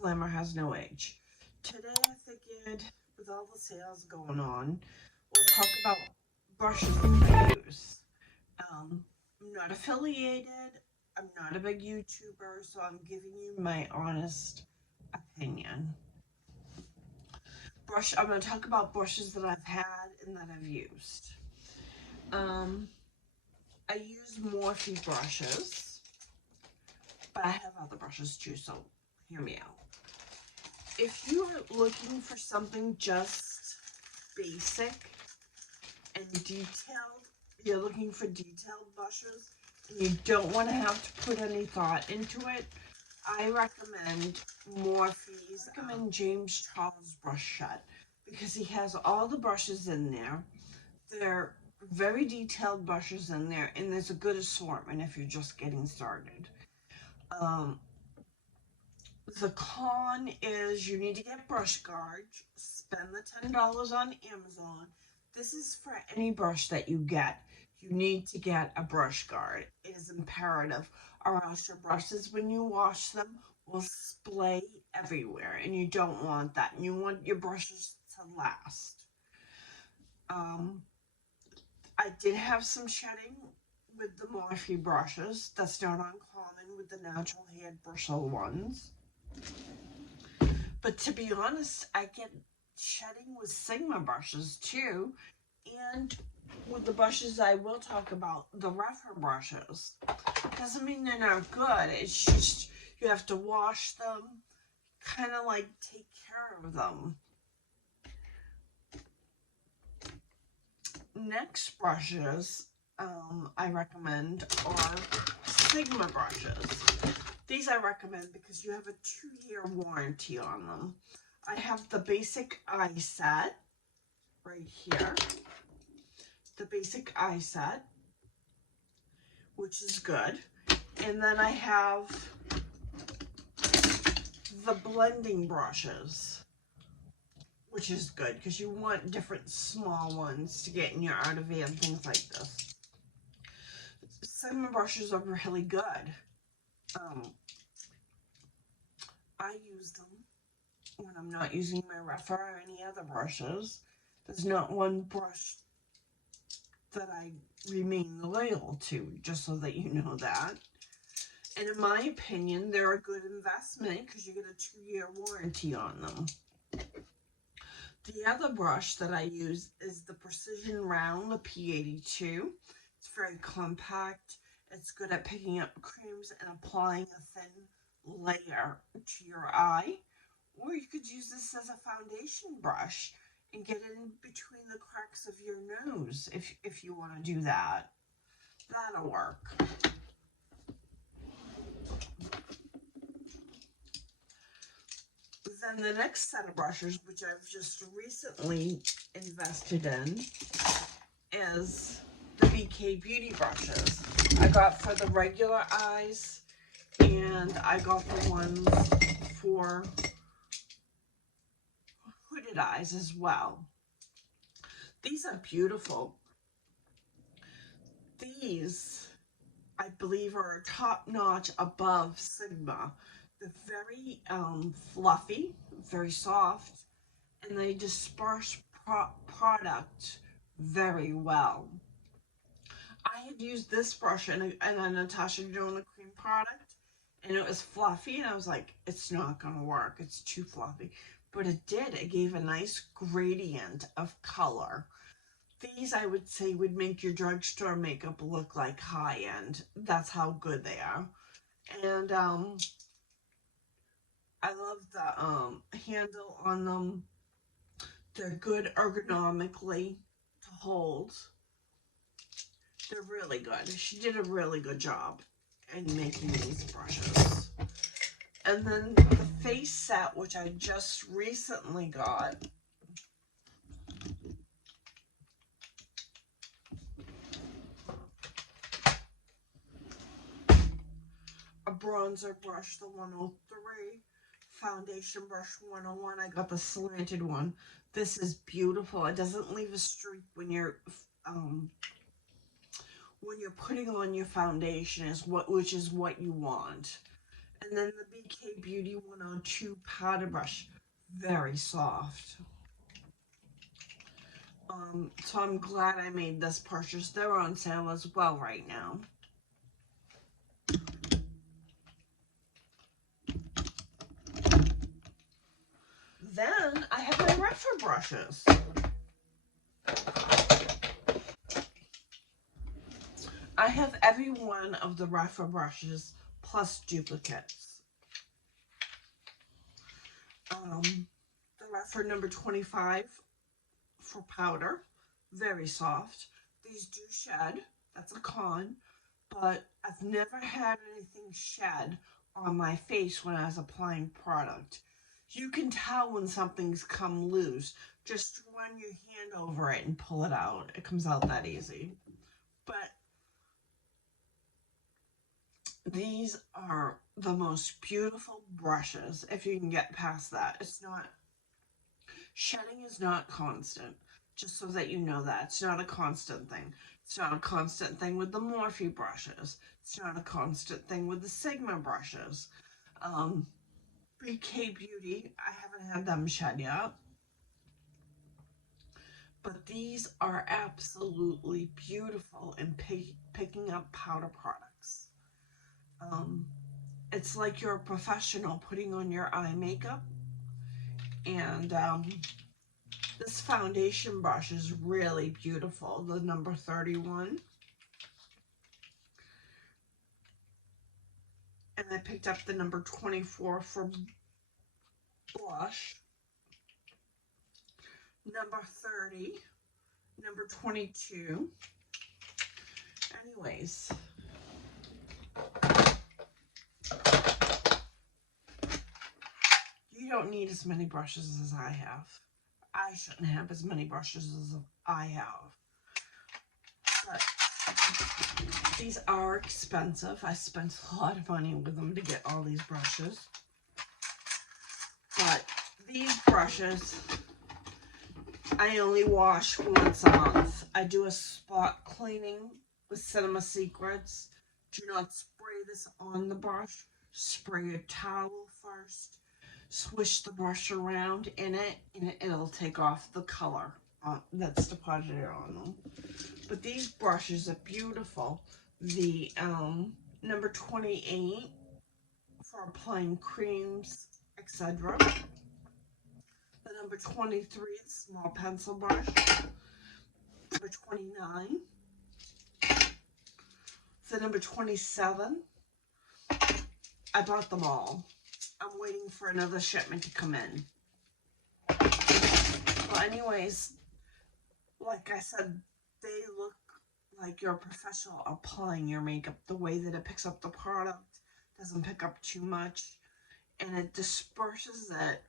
glamour has no age. Today I figured, with all the sales going on, we'll talk about brushes that I use. I'm not affiliated, I'm not a big YouTuber, so I'm giving you my honest opinion. I'm going to talk about brushes that I've had and that I've used. I use Morphe brushes, but I have other brushes too, so hear me out. If you're looking for something just basic and detailed, you're looking for detailed brushes, and you don't want to have to put any thought into it, I recommend Morphe's. I recommend James Charles brush set because he has all the brushes in there. They're very detailed brushes in there, and there's a good assortment if you're just getting started. The con is you need to get brush guards, spend the $10 on Amazon. This is for any brush that you get. You need to get a brush guard. It is imperative, or else your brushes, when you wash them, will splay everywhere, and you don't want that. You want your brushes to last. I did have some shedding with the Morphe brushes. That's not uncommon with the natural hair bristle ones. But to be honest, I get shedding with Sigma brushes too. And with the brushes I will talk about, the Rephr brushes. Doesn't mean they're not good. It's just you have to wash them, kind of like take care of them. Next brushes I recommend are Sigma brushes. These I recommend because you have a 2-year warranty on them. I have the basic eye set right here. The basic eye set, which is good. And then I have the blending brushes, which is good because you want different small ones to get in your outer V and things like this. Sigma brushes are really good. I use them when I'm not using my Rephr or any other brushes. There's not one brush that I remain loyal to, just so that you know that. And in my opinion, they're a good investment because you get a 2-year warranty on them. The other brush that I use is the Precision Round, the P82. It's very compact. It's good at picking up creams and applying a thin layer to your eye. Or you could use this as a foundation brush and get it in between the cracks of your nose if you want to do that. That'll work. Then the next set of brushes, which I've just recently invested in, is the BK Beauty brushes. I got for the regular eyes, and I got the ones for hooded eyes as well. These are beautiful. These, I believe, are a top notch above Sigma. They're very fluffy, very soft, and they disperse product very well. I had used this brush in a Natasha Denona cream product, and it was fluffy, and I was like, it's not going to work. It's too fluffy. But it did. It gave a nice gradient of color. These, I would say, would make your drugstore makeup look like high-end. That's how good they are. And I love the handle on them. They're good ergonomically to hold. They're really good. She did a really good job in making these brushes. And then the face set, which I just recently got. A bronzer brush, the 103. Foundation brush 101. I got the slanted one. This is beautiful. It doesn't leave a streak when you're putting on your foundation, which is what you want. And then the BK Beauty 102 powder brush, very soft. So I'm glad I made this purchase. They're on sale as well right now. Then I have my Rephr brushes. I have every one of the Rephr brushes plus duplicates. The Rephr number 25 for powder, very soft. These do shed, that's a con, but I've never had anything shed on my face when I was applying product. You can tell when something's come loose. Just run your hand over it and pull it out. It comes out that easy. But these are the most beautiful brushes if you can get past that. It's not, shedding is not constant. Just so that you know that. It's not a constant thing. It's not a constant thing with the Morphe brushes. It's not a constant thing with the Sigma brushes. BK Beauty, I haven't had them shed yet. But these are absolutely beautiful in picking up powder products. It's like you're a professional putting on your eye makeup. And this foundation brush is really beautiful, the number 31. And I picked up the number 24 for blush. Number 30. Number 22. Anyways. You don't need as many brushes as I have. I shouldn't have as many brushes as I have. But these are expensive. I spent a lot of money with them to get all these brushes. But these brushes, I only wash once a month. I do a spot cleaning with Cinema Secrets. Do not spray this on the brush. Spray a towel first. Swish the brush around in it, and it'll take off the color that's deposited on them. But these brushes are beautiful. The number 28 for applying creams, etc. The number 23, small pencil brush. Number 29. The number 27. I bought them all. I'm waiting for another shipment to come in. Well, anyways, like I said, they look like you're a professional applying your makeup. The way that it picks up the product, doesn't pick up too much, and it disperses it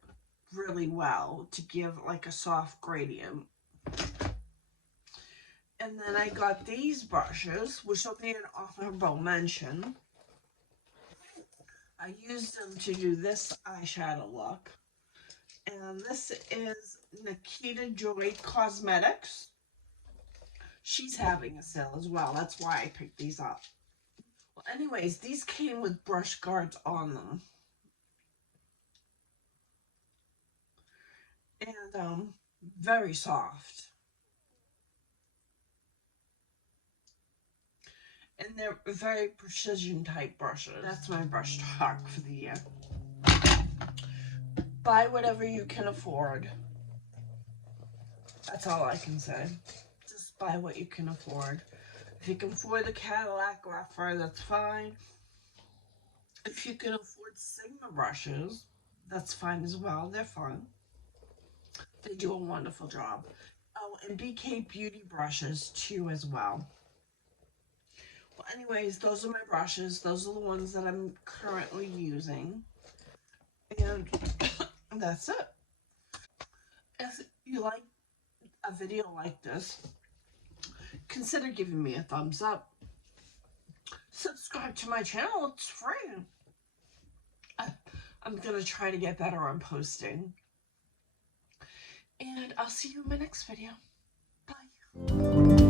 really well to give like a soft gradient. And then I got these brushes, which will be an honorable mention. I used them to do this eyeshadow look. And this is Nikia Joy Cosmetics. She's having a sale as well. That's why I picked these up. Well, anyways, these came with brush guards on them. And very soft. And they're very precision type brushes. That's my brush talk for the year. Buy whatever you can afford. That's all I can say. Just buy what you can afford. If you can afford the Cadillac Rephr, that's fine. If you can afford Sigma brushes, that's fine as well. They're fun. They do a wonderful job. Oh, and BK Beauty brushes too as well. Well, anyways, those are my brushes. Those are the ones that I'm currently using. And that's it. If you like a video like this, consider giving me a thumbs up. Subscribe to my channel. It's free. I'm going to try to get better on posting. And I'll see you in my next video. Bye.